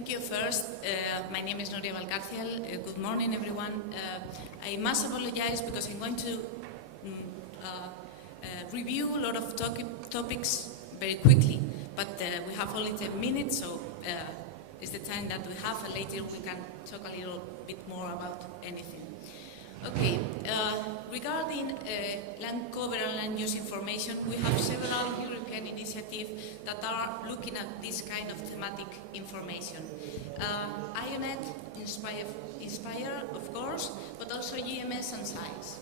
Thank you. First, my name is Nuria Vercarcel. Good morning, everyone. I must apologize because I'm going to review a lot of topics very quickly, but we have only 10 minutes, so it's the time that we have, and later we can talk a little bit more about anything. Okay, regarding land cover and land use information, we have several European initiatives that are looking at this kind of thematic information. IONET, Inspire, of course, but also GMS and SAIS.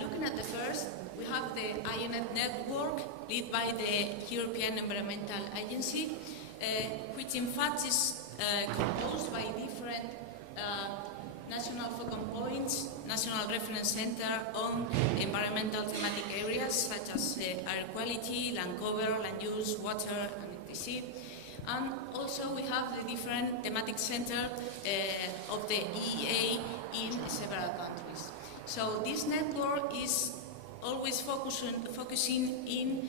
Looking at the first, we have the IONET network led by the European Environmental Agency, which in fact is composed by different national focal points, national reference center on environmental thematic areas such as air quality, land cover, land use, water, and etc. And also we have the different thematic center of the EEA in several countries. So this network is always focusing in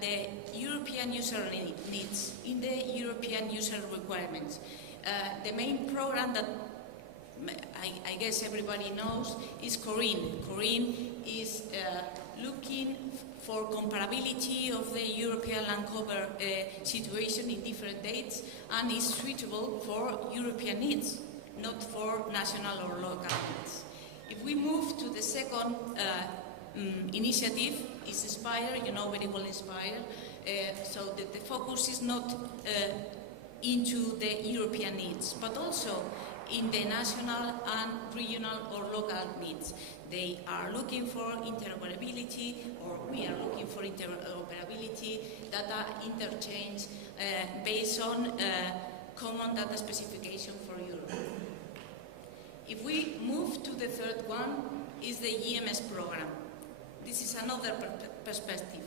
the European user needs, in the European user requirements. The main program that I guess everybody knows is CORIN. CORIN is looking for comparability of the European land cover situation in different dates, and is suitable for European needs, not for national or local needs. If we move to the second initiative, is Inspire. You know very well Inspire. So the focus is not into the European needs, but also in the national and regional or local needs. They are looking for interoperability, or we are looking for interoperability, data interchange based on common data specification for Europe. If we move to the third one, is the GMS program. This is another perspective.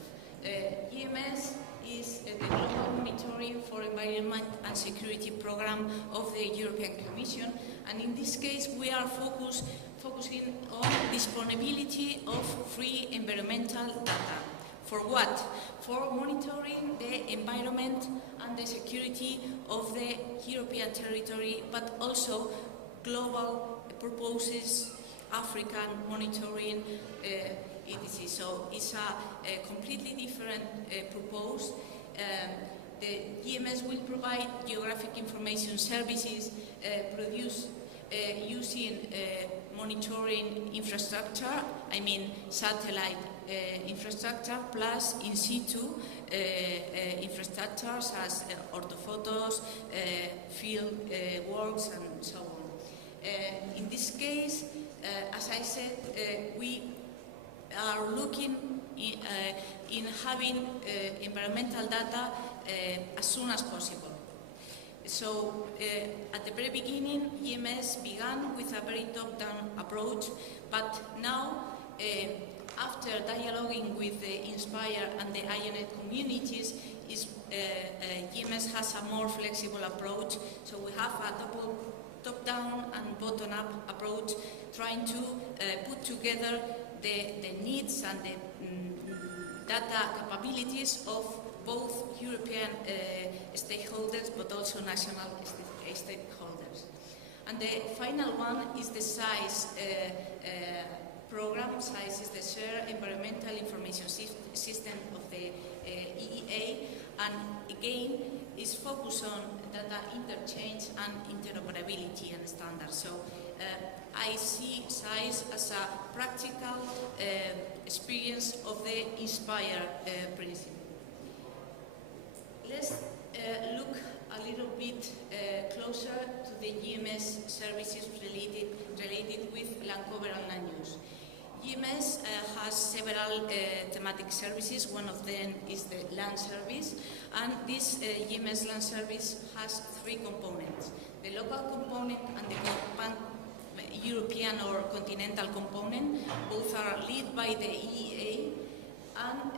GMS is the Global Monitoring for Environment and Security program of the European Commission, and in this case we are focusing on disponibility of free environmental data. For what? For monitoring the environment and the security of the European territory, but also global purposes, African monitoring, etc. So it's a completely different purpose. The GMS will provide geographic information services produced using monitoring infrastructure, I mean satellite infrastructure, plus in situ infrastructures as orthophotos, field works, and so on. In this case, as I said, we are looking in having environmental data as soon as possible. So at the very beginning, EMS began with a very top-down approach, but now, after dialoguing with the Inspire and the IONET communities, EMS has a more flexible approach. So we have a double top-down and bottom-up approach, trying to put together the needs and the data capabilities of both European stakeholders, but also national stakeholders. And the final one is the SAIS program. SAIS is the Shared Environmental Information System of the EEA, and again is focused on data interchange and interoperability and standards. So I see SAIS as a practical experience of the Inspire principle. Let's look a little bit closer to the GMS services related with land cover and land use. GMS has several thematic services. One of them is the land service, and this GMS land service has three components: the local component and the European or continental component. Both are led by the EEA, and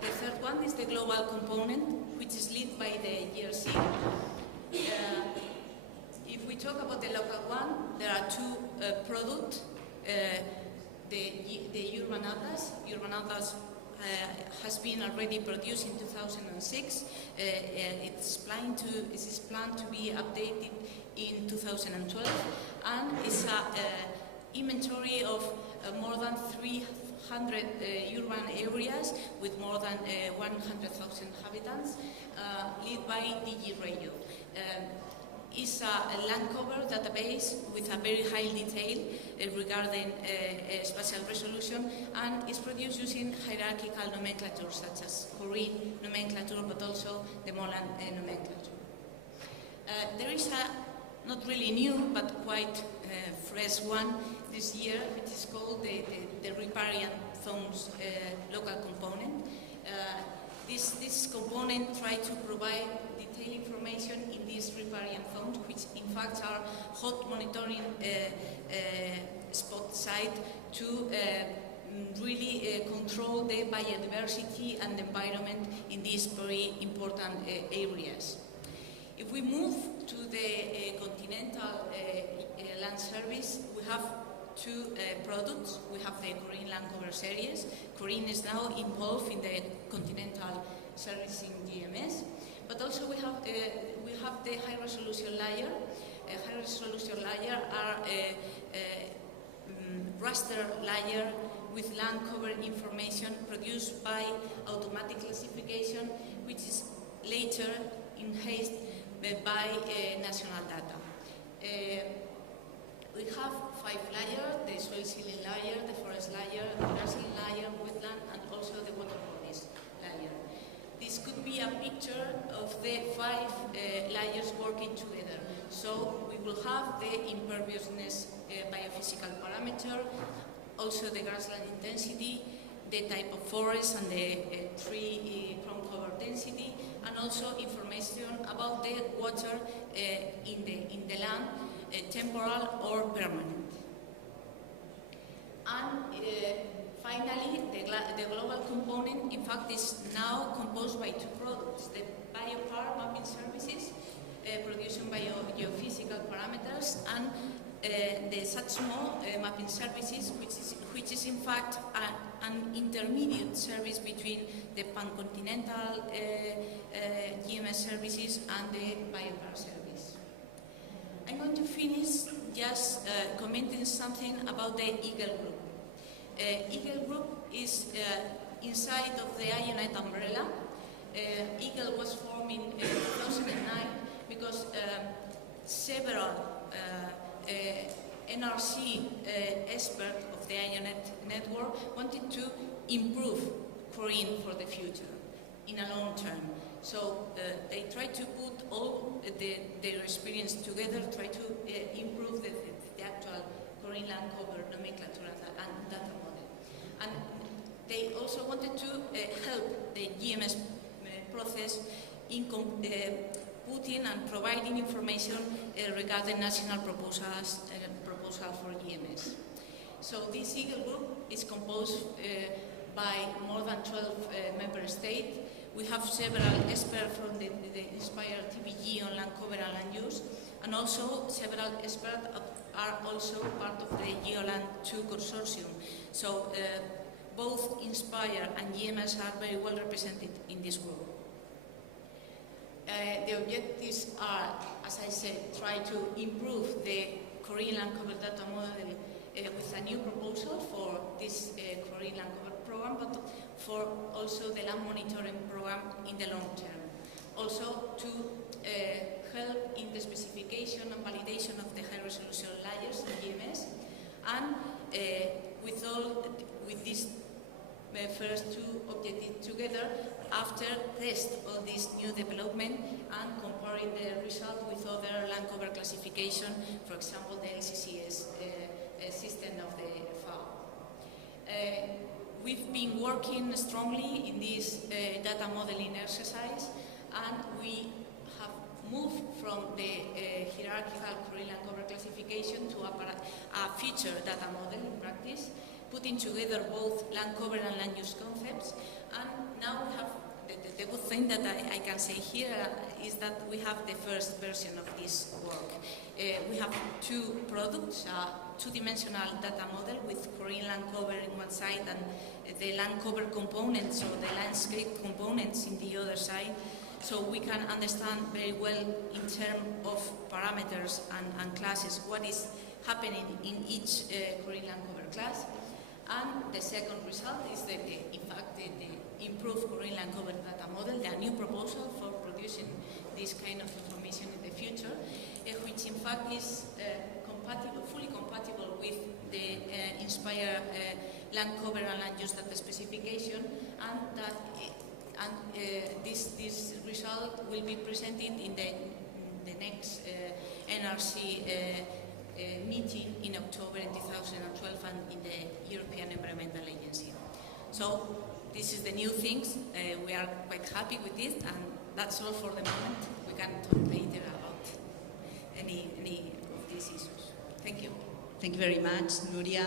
the third one is the global component, which is led by the GRC. If we talk about the local one, there are two products. The Urban Atlas. Urban Atlas has been already produced in 2006. It is planned to be updated in 2012, and it's an inventory of more than 300 urban areas with more than 100,000 inhabitants, led by DigiRegio. Is a land cover database with a very high detail regarding spatial resolution, and is produced using hierarchical nomenclature such as Korean nomenclature, but also the Molan nomenclature. There is a not really new but quite fresh one this year, which is called the riparian zones local component. This component tries to provide detailed information in these riparian zones, which in fact are hot monitoring spot site to really control the biodiversity and the environment in these very important areas. If we move to the continental land service, we have two products. We have the Korean land cover series. Korean is now involved in the continental servicing GMS, but also we have the high resolution layer. High resolution layer are raster layer with land cover information produced by automatic classification, which is later enhanced by national data. We have 5 layers: the soil sealing layer, the forest layer, the grassland layer, wetland, and also the water bodies layer. This could be a picture of the 5 layers working together. So we will have the imperviousness biophysical parameter, also the grassland intensity, the type of forest and the tree crown cover density, and also information about the water in the land, temporal or permanent. And finally, the global component, in fact, is now composed by 2 products: the biopar mapping services, producing geophysical parameters, and the SATSMO mapping services, which is in fact an intermediate service between the pan-continental GMS services and the biopar service. I'm going to finish just commenting something about the Eagle Group. Eagle Group is inside of the IONET umbrella. Eagle was formed in 2009 because several NRC experts of the IONET network wanted to improve Korean for the future in a long term. So they try to put all their experience together, try to improve the actual Korean land cover nomenclature and data model. And they also wanted to help the GMS process in putting and providing information regarding national proposal for GMS. So this Eagle Group is composed by more than 12 member states. We have several experts from the Inspire TBG on land cover and land use, and also several experts are also part of the GeoLand 2 consortium. So both Inspire and GMS are very well represented in this group. The objectives are, as I said, try to improve the Korean land cover data model with a new proposal for this Korean land cover program, but for also the land monitoring program in the long term. Also to help in the specification and validation of the high resolution layers in GMS, and with these first 2 objectives together, after test all this new development and comparing the result with other land cover classification, for example the LCCS system of the FAO. We've been working strongly in this data modeling exercise, and we have moved from the hierarchical Korean land cover classification to a feature data model in practice, putting together both land cover and land use concepts. And now we have the good thing that I can say here is that we have the first version of this work. We have 2 products, two-dimensional data model with Korean land cover in one side and the land cover components or the landscape components in the other side, so we can understand very well in terms of parameters and classes what is happening in each Korean land cover class. And the second result is that, in fact, the improved Korean land cover data model, the new proposal for producing this kind of information in the future, which in fact is fully compatible with the Inspire land cover and land use data specification, and that this result will be presented in the next NRC meeting in October in 2012 and in the European Environmental Agency. So this is the new things. We are quite happy with this, and that's all for the moment. We can talk later about any of these issues. Thank you. Thank you very much, Nuria.